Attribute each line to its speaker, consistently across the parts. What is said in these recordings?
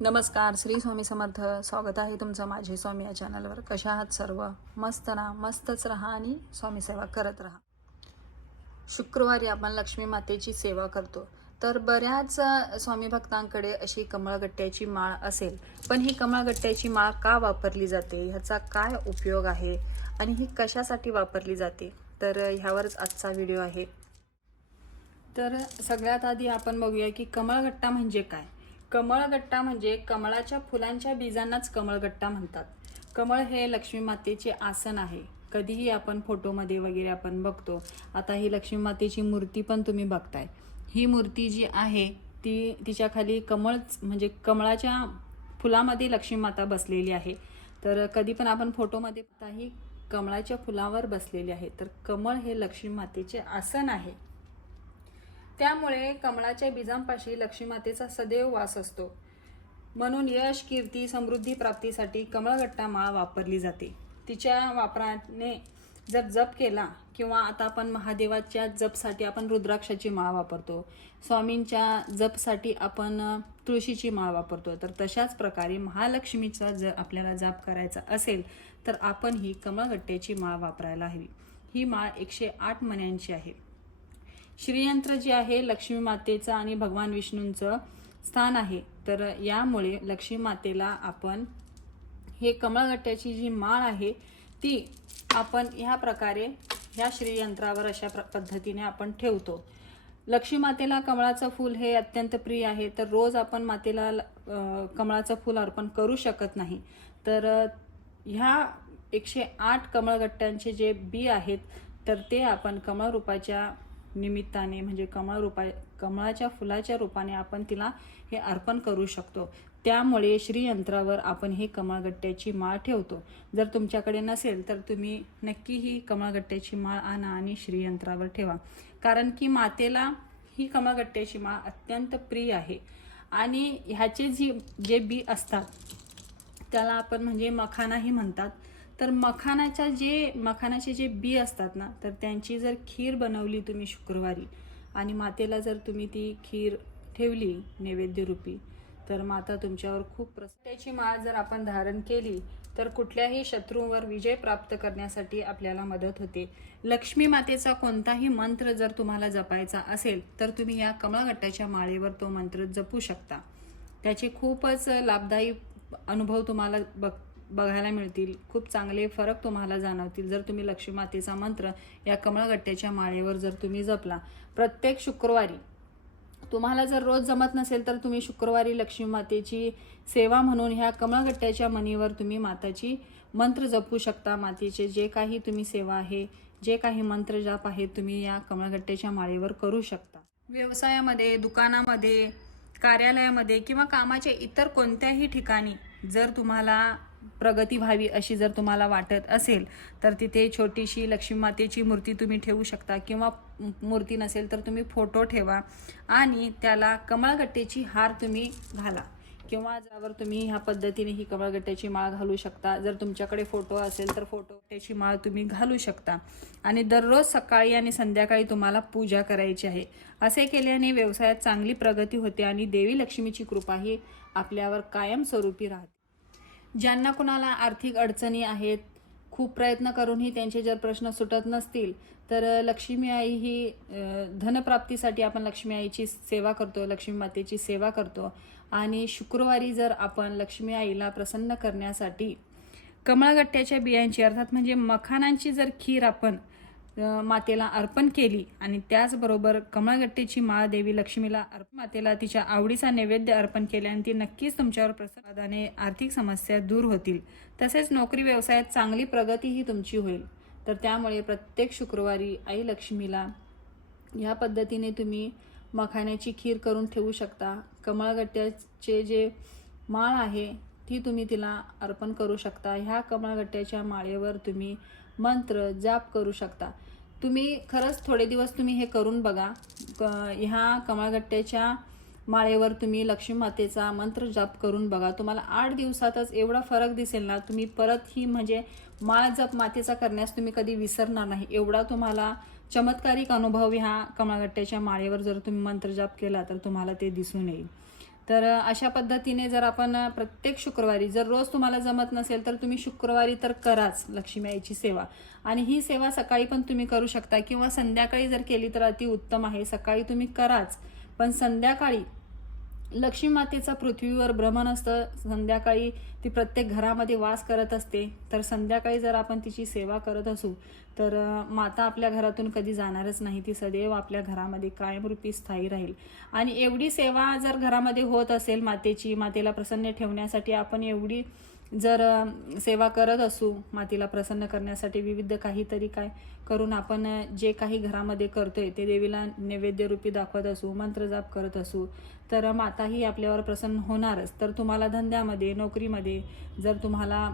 Speaker 1: नमस्कार श्री स्वामी समर्थ. स्वागत आहे तुमचं माझे स्वामी या चॅनलवर कशा आहात सर्व? मस्त ना? मस्तच राहा आणि स्वामी सेवा करत राहा. शुक्रवारी आपण लक्ष्मी मातेची सेवा करतो. तर बऱ्याच स्वामी भक्तांकडे अशी कमळगट्ट्याची माळ असेल. पण ही कमळगट्ट्याची माळ का वापरली जाते? ह्याचा काय उपयोग आहे? आणि ही कशासाठी वापरली जाते? तर ह्यावरच आजचा व्हिडिओ आहे. तर सगळ्यात आधी आपण बघूया की कमळगट्टा म्हणजे काय? कमळगट्टा म्हणजे कमळाच्या फुलांच्या बीजांनाच कमळगट्टा म्हणतात. कमळ हे लक्ष्मी मातेचे आसन आहे. कधीही आपण फोटोमध्ये वगैरे आपण बघतो. आता ही लक्ष्मी मातेची मूर्ती पण तुम्ही बघताय. ही मूर्ती जी आहे ती तिच्या खाली कमळ म्हणजे कमळाच्या फुलामध्ये लक्ष्मी माता बसलेली आहे. तर कधी पण आपण फोटोमध्ये पाहता ही कमळाच्या फुलावर बसलेली आहे. तर कमळ हे लक्ष्मी मातेचे आसन आहे. त्यामुळे कमळाच्या बीजांपाशी लक्ष्मीमातेचा सदैव वास असतो. म्हणून यश कीर्ती समृद्धी प्राप्तीसाठी कमळगट्टा माळ वापरली जाते. तिच्या वापराने जर जप केला किंवा आता आपण महादेवाच्या जपसाठी आपण रुद्राक्षाची माळ वापरतो. स्वामींच्या जपसाठी आपण तुळशीची माळ वापरतो. तर तशाच प्रकारे महालक्ष्मीचा जर आपल्याला जाप करायचा असेल तर आपण ही कमळगट्ट्याची माळ वापरायला हवी. ही माळ एकशे आठ मण्यांची आहे. श्रीयंत्र जे आहे लक्ष्मी मातेचं आणि भगवान विष्णूंचं स्थान आहे. तर यामुळे लक्ष्मी मातेला आपण हे कमळगट्ट्याची जी माळ आहे ती आपण ह्या प्रकारे ह्या श्रीयंत्रावर अशा प्र पद्धतीने आपण ठेवतो. लक्ष्मी मातेला कमळाचं फूल हे अत्यंत प्रिय आहे. तर रोज आपण मातेला कमळाचं फूल अर्पण करू शकत नाही. तर ह्या एकशे आठ कमळगट्ट्यांचे जे बी आहेत तर ते आपण कमळ रूपाच्या निमित्ताने म्हणजे कमळ रूपा कमळाच्या फुलाच्या रूपाने आपण तिला हे अर्पण करू शकतो. त्यामुळे श्रीयंत्रावर आपण ही कमळगट्ट्याची माळ ठेवतो. जर तुमच्याकडे नसेल तर तुम्ही नक्की ही कमळगट्ट्याची माळ आणा आणि श्रीयंत्रावर ठेवा. कारण की मातेला ही कमळगट्ट्याची माळ अत्यंत प्रिय आहे. आणि ह्याचे जी जे बी असतात त्याला आपण म्हणजे मखानाही म्हणतात. तर मखानाच्या जे मखानाचे जे बी असतात ना तर त्यांची जर खीर बनवली तुम्ही शुक्रवारी आणि मातेला जर तुम्ही ती खीर ठेवली नैवेद्यरूपी तर माता तुमच्यावर खूप प्रसत्याची माळ जर आपण धारण केली तर कुठल्याही शत्रूंवर विजय प्राप्त करण्यासाठी आपल्याला मदत होते. लक्ष्मी मातेचा कोणताही मंत्र जर तुम्हाला जपायचा असेल तर तुम्ही या कमळगट्ट्याच्या माळेवर तो मंत्र जपू शकता. त्याचे खूपच लाभदायी अनुभव तुम्हाला बघ बघायला मिळतील. खूप चांगले फरक तुम्हाला जाणवतील. जर तुम्ही लक्ष्मी मातेचा मंत्र या कमळगट्ट्याच्या माळेवर जर तुम्ही जपला प्रत्येक शुक्रवारी तुम्हाला जर रोज जमत नसेल तर तुम्ही शुक्रवारी लक्ष्मी मातेची सेवा म्हणून ह्या कमळगट्ट्याच्या मनीवर तुम्ही माताची मंत्र जपू शकता. मातेचे जे काही तुम्ही सेवा आहे जे काही मंत्र जाप आहे तुम्ही या कमळगट्ट्याच्या माळेवर करू शकता. व्यवसायामध्ये दुकानामध्ये कार्यालयामध्ये किंवा कामाच्या इतर कोणत्याही ठिकाणी जर तुम्हाला प्रगती व्हावी अशी जर तुम्हाला वाटत असेल तर तिथे छोटीशी लक्ष्मी मातेची मूर्ती तुम्ही ठेवू शकता किंवा मूर्ती नसेल तर तुम्ही फोटो ठेवा आणि त्याला कमळगट्टेची हार तुम्ही घाला किंवा ज्यावर तुम्ही ह्या पद्धतीने ही कमळगट्ट्याची माळ घालू शकता. जर तुमच्याकडे फोटो असेल तर फोटो त्याची माळ तुम्ही घालू शकता. आणि दररोज सकाळी आणि संध्याकाळी तुम्हाला पूजा करायची आहे. असे केल्याने व्यवसायात चांगली प्रगती होते आणि देवी लक्ष्मीची कृपाही आपल्यावर कायमस्वरूपी राहते. ज्यांना कुणाला आर्थिक अडचणी आहेत खूप प्रयत्न करूनही त्यांचे जर प्रश्न सुटत नसतील तर लक्ष्मी आई ही धनप्राप्तीसाठी आपण लक्ष्मी आईची सेवा करतो लक्ष्मी मातेची सेवा करतो. आणि शुक्रवारी जर आपण लक्ष्मी आईला प्रसन्न करण्यासाठी कमळगट्ट्याच्या बियांची अर्थात म्हणजे मखानांची जर खीर आपण मातेला अर्पण केली आणि त्याचबरोबर कमळगट्टेची माळ देवी लक्ष्मीला अर्प मातेला तिच्या आवडीचा नैवेद्य अर्पण केल्याने ती नक्कीच तुमच्यावर प्रसादाने आर्थिक समस्या दूर होतील. तसेच नोकरी व्यवसायात चांगली प्रगतीही तुमची होईल. तर त्यामुळे प्रत्येक शुक्रवारी आई लक्ष्मीला ह्या पद्धतीने तुम्ही मखाण्याची खीर करून ठेवू शकता. कमळगट्ट्याचे जे माळ आहे ती तुम्ही तिला अर्पण करू शकता. ह्या कमळगट्ट्याच्या माळेवर तुम्ही मंत्र जाप करू शकता. तुम्ही खरंच थोडे दिवस तुम्ही हे करून बघा. क ह्या कमळगट्ट्याच्या माळेवर तुम्ही लक्ष्मी मातेचा मंत्र जाप करून बघा. तुम्हाला आठ दिवसातच एवढा फरक दिसेल ना तुम्ही परत ही म्हणजे माळ जप मातेचा करण्यास तुम्ही कधी विसरणार नाही. एवढा तुम्हाला चमत्कारिक अनुभव ह्या कमळगट्ट्याच्या माळेवर जर तुम्ही मंत्र जाप केला तर तुम्हाला ते दिसून येईल. तर अशा पद्धतीने जर आपण प्रत्येक शुक्रवारी जर रोज तुम्हाला जमत नसेल तर तुम्ही शुक्रवारी तर कराच लक्ष्मी आईची सेवा. आणि ही सेवा सकाळी पण तुम्ही करू शकता किंवा संध्याकाळी जर केली तर अति उत्तम आहे. सकाळी तुम्ही कराच. पण संध्याकाळी लक्ष्मी मातेचा पृथ्वीवर भ्रमण असतं. संध्याकाळी ती प्रत्येक घरामध्ये वास करत असते. तर संध्याकाळी जर आपण तिची सेवा करत असू तर माता आपल्या घरातून कधी जाणारच नाही. ती सदैव आपल्या घरामध्ये कायमरूपी स्थायी राहील. आणि एवढी सेवा जर घरामध्ये होत असेल मातेची मातेला प्रसन्न ठेवण्यासाठी आपण एवढी जर सेवा करत असू मातीला प्रसन्न करण्यासाठी विविध काहीतरी काय करून आपण जे काही घरामध्ये करतोय ते देवीला नैवेद्यरूपी दाखवत असू मंत्रजाप करत असू तर माताही आपल्यावर प्रसन्न होणारच. तर तुम्हाला धंद्यामध्ये नोकरीमध्ये जर तुम्हाला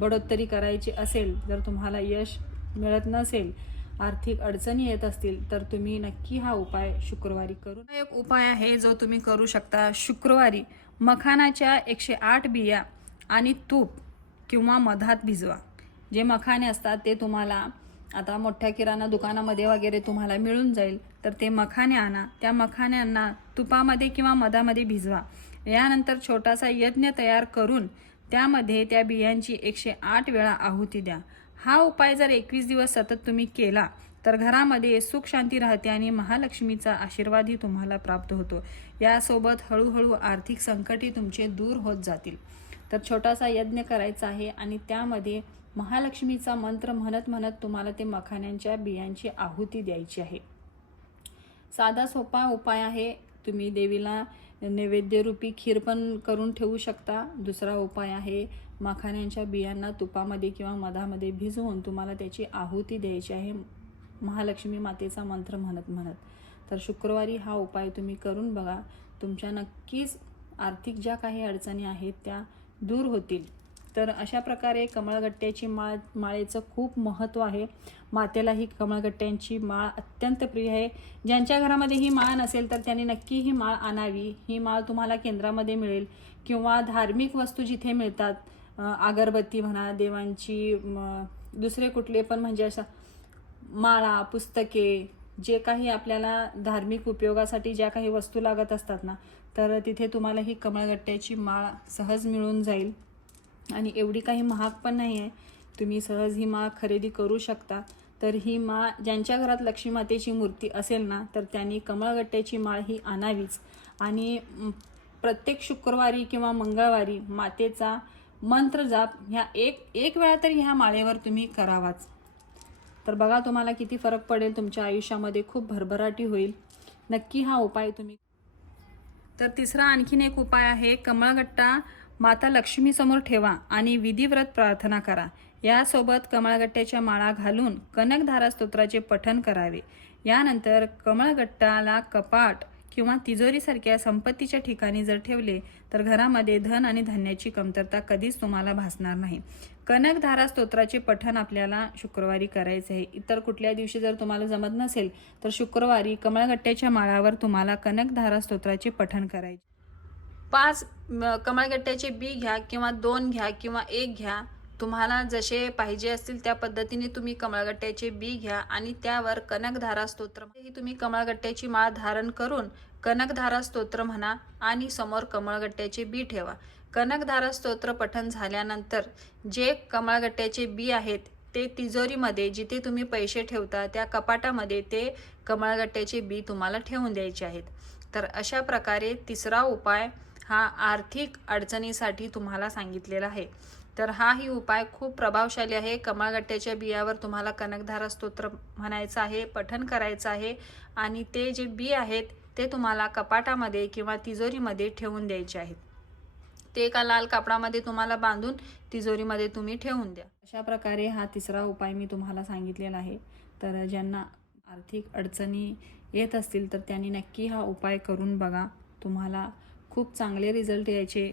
Speaker 1: बढोत्तरी करायची असेल जर तुम्हाला यश मिळत नसेल आर्थिक अडचणी येत असतील तर तुम्ही नक्की हा उपाय शुक्रवारी करून एक उपाय आहे जो तुम्ही करू शकता शुक्रवारी. मखानाच्या एकशे आठ बिया. आणि तूप किंवा मधात भिजवा. जे मखाने असतात ते तुम्हाला आता मोठ्या किराणा दुकानामध्ये वगैरे तुम्हाला मिळून जाईल. तर ते मखाने आणा. त्या मखाण्यांना तुपामध्ये किंवा मधामध्ये भिजवा. यानंतर छोटासा यज्ञ तयार करून त्यामध्ये त्या बियांची एकशे आठ वेळा आहुती द्या. हा उपाय जर एकवीस दिवस सतत तुम्ही केला तर घरामध्ये सुख शांती राहते आणि महालक्ष्मीचा आशीर्वादही तुम्हाला प्राप्त होतो. यासोबत हळूहळू आर्थिक संकटही तुमचे दूर होत जातील. तर छोटासा यज्ञ करायचा आहे आणि त्यामध्ये महालक्ष्मीचा मंत्र म्हणत म्हणत तुम्हाला ते मखाण्यांच्या बियांची आहुती द्यायची आहे. साधा सोपा उपाय आहे. तुम्ही देवीला नैवेद्यरूपी खीर पण करून ठेवू शकता. दुसरा उपाय आहे मखाण्यांच्या बियांना तुपामध्ये किंवा मधामध्ये भिजवून तुम्हाला त्याची आहुती द्यायची आहे. महालक्ष्मी मातेचा मंत्र म्हणत म्हणत. तर शुक्रवारी हा उपाय तुम्ही करून बघा. तुमच्या नक्कीच आर्थिक ज्या काही अडचणी आहेत त्या दूर होतील. तर अशा प्रकारे कमळगट्ट्याची माळ माळेचं खूप महत्त्व आहे. मातेला ही कमळगट्ट्यांची माळ अत्यंत प्रिय आहे. ज्यांच्या घरामध्ये ही माळ नसेल तर त्यांनी नक्की ही माळ आणावी. ही माळ तुम्हाला केंद्रामध्ये मिळेल. किंवा धार्मिक वस्तू जिथे मिळतात अगरबत्ती म्हणा देवांची दुसरे कुठले पण म्हणजे अशा माळा पुस्तके जे काही आपल्याला धार्मिक उपयोगासाठी ज्या काही वस्तू लागत असतात ना तर तिथे तुम्हाला ही कमळगट्ट्याची माळ सहज मिळून जाईल. आणि एवढी काही महाग पण नाही आहे तुम्ही सहज ही माळ खरेदी करू शकता. तर ही माळ ज्यांच्या घरात लक्ष्मी मातेची मूर्ती असेल ना तर त्यांनी कमळगट्ट्याची माळ ही आणावीच. आणि प्रत्येक शुक्रवारी किंवा मंगळवारी मातेचा मंत्र जाप ह्या एक एक वेळा तरी ह्या माळेवर तुम्ही करावाच. तर बघा तुम्हाला किती फरक पडेल. तुमच्या आयुष्यामध्ये खूप भरभराटी होईल. नक्की हा उपाय तुम्ही तर तिसरा आणखीन एक उपाय आहे. कमळगट्टा माता लक्ष्मीसमोर ठेवा आणि विधिव्रत प्रार्थना करा. यासोबत कमळगट्ट्याच्या माळा घालून कनकधारा स्तोत्राचे पठण करावे. यानंतर कमळगट्टाला कपाट किंवा तिजोरीसारख्या संपत्तीच्या ठिकाणी जर ठेवले तर घरामध्ये धन आणि धान्याची कमतरता कधीच तुम्हाला भासणार नाही. कनकधारा स्तोत्राचे पठण आपल्याला शुक्रवारी करायचे आहे. इतर कुठल्या दिवशी जर तुम्हाला जमत नसेल तर शुक्रवारी कमळगट्ट्याच्या माळावर तुम्हाला कनकधारा स्तोत्राचे पठण करायचे. पाच कमळगट्ट्याचे बी घ्या किंवा दोन घ्या किंवा एक घ्या. तुम्हाला जसे पाहिजे असतील त्या पद्धतीने तुम्ही कमळगट्ट्याचे बी घ्या आणि त्यावर कनकधारा स्तोत्र. ही तुम्ही कमळगट्ट्याची माळ धारण करून कनकधारा स्तोत्र म्हणा आणि समोर कमळगट्ट्याचे बी ठेवा. कनकधारा स्तोत्र पठण झाल्यानंतर जे कमळगट्ट्याचे बी आहेत ते तिजोरीमध्ये जिथे तुम्ही पैसे ठेवता त्या कपाटामध्ये ते कमळगट्ट्याचे बी तुम्हाला ठेवून द्यायचे आहेत. तर अशा प्रकारे तिसरा उपाय हा आर्थिक अडचणीसाठी तुम्हाला सांगितलेला आहे. तर हाही उपाय खूप प्रभावशाली आहे. कमळगट्ट्याच्या बियावर तुम्हाला कनकधारा स्तोत्र म्हणायचं आहे पठण करायचं आहे आणि ते जे बी आहेत ते तुम्हाला कपाटामध्ये किंवा तिजोरीमध्ये ठेवून द्यायचे आहेत. ते एका लाल कापडामध्ये तुम्हाला बांधून तिजोरीमध्ये तुम्ही ठेवून द्या. अशा प्रकारे हा तिसरा उपाय मी तुम्हाला सांगितलेला आहे. तर ज्यांना आर्थिक अडचणी येत असतील तर त्यांनी नक्की हा उपाय करून बघा. तुम्हाला खूप चांगले रिझल्ट यायचे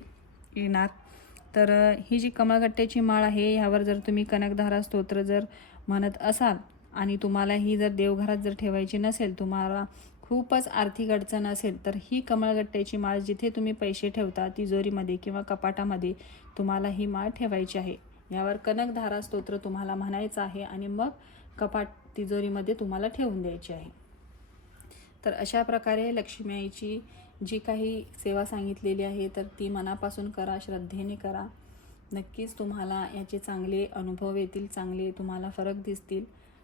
Speaker 1: येणार. तर ही जी कमळगट्ट्याची माळ आहे ह्यावर जर तुम्ही कनकधारा स्तोत्र जर म्हणत असाल आणि तुम्हाला ही जर देवघरात जर ठेवायची नसेल तुम्हाला खूपच आर्थिक अडचण असेल तर ही कमळगट्ट्याची माळ जिथे तुम्ही पैसे ठेवता तिजोरीमध्ये किंवा कपाटामध्ये तुम्हाला ही माळ ठेवायची आहे. यावर कनकधारा स्तोत्र तुम्हाला म्हणायचं आहे आणि मग कपाट तिजोरीमध्ये तुम्हाला ठेवून द्यायची आहे. तर अशा प्रकारे लक्ष्मी आईची जी काही सेवा सांगितलेली आहे तर ती मनापासून करा श्रद्धेने करा. नक्कीच तुम्हाला याचे चांगले अनुभव येतील चांगले तुम्हाला फरक दिसतील.